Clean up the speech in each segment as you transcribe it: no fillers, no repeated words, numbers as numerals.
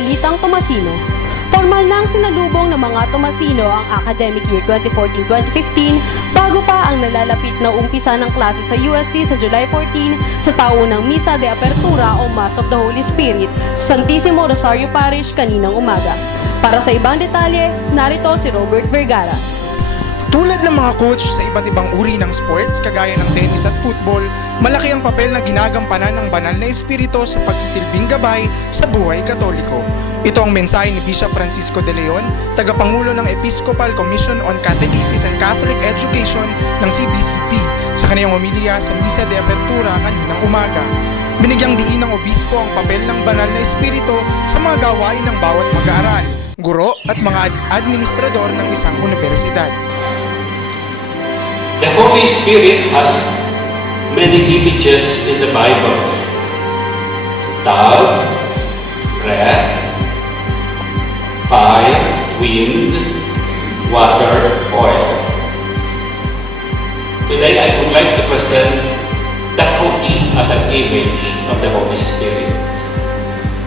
Balitang Tomasino. Formal nang sinalubong ng mga Tomasino ang academic year 2014-2015 bago pa ang nalalapit na umpisa ng klase sa UST sa July 14 sa taunang Misa de Apertura o Mass of the Holy Spirit sa Santissimo Rosario Parish kaninang umaga. Para sa ibang detalye, narito si Robert Vergara. Tulad ng mga coach sa iba't ibang uri ng sports kagaya ng tennis at football, malaki ang papel na ginagampanan ng banal na espiritu sa pagsisilbing gabay sa buhay Katoliko. Ito ang mensahe ni Bishop Francisco de Leon, tagapangulo ng Episcopal Commission on Catechesis and Catholic Education ng CBCP sa kaniyang homilya sa Misa de Apertura kaninang umaga. Binigyang diin ng obispo ang papel ng banal na espiritu sa mga gawain ng bawat mag-aaral, guro at mga administrador ng isang universidad. The Holy Spirit has many images in the Bible. Dove, breath, fire, wind, water, oil. Today I would like to present the coach as an image of the Holy Spirit.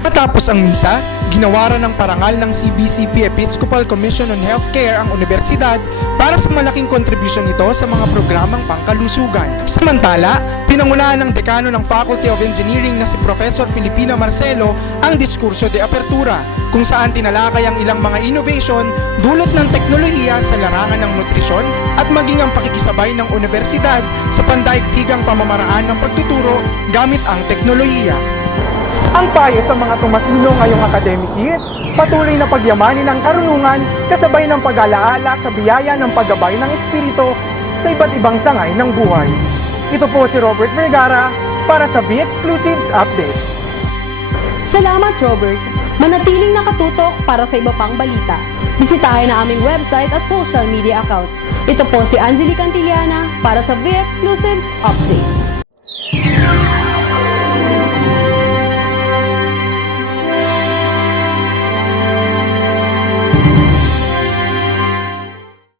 Matapos ang misa, ginawaran ng parangal ng CBCP Episcopal Commission on Healthcare ang universidad para sa malaking kontribusyon nito sa mga programang pangkalusugan. Samantala, pinangunahan ng dekano ng Faculty of Engineering na si Professor Filipina Marcelo ang diskurso de apertura, kung saan tinalakay ang ilang mga innovation dulot ng teknolohiya sa larangan ng nutrisyon at maging ang pakikisabay ng universidad sa pandaigdigang pamamaraan ng pagtuturo gamit ang teknolohiya. Ang payo sa mga Tomasino ngayong academic year, patuloy na pagyamanin ang karunungan kasabay ng pag-alaala sa biyaya ng paggabay ng Espiritu sa iba't ibang sangay ng buhay. Ito po si Robert Vergara para sa B-Exclusives Update. Salamat Robert! Manatiling nakatutok para sa iba pang balita. Bisitahin ang aming website at social media accounts. Ito po si Angelique Antillana para sa B-Exclusives Update.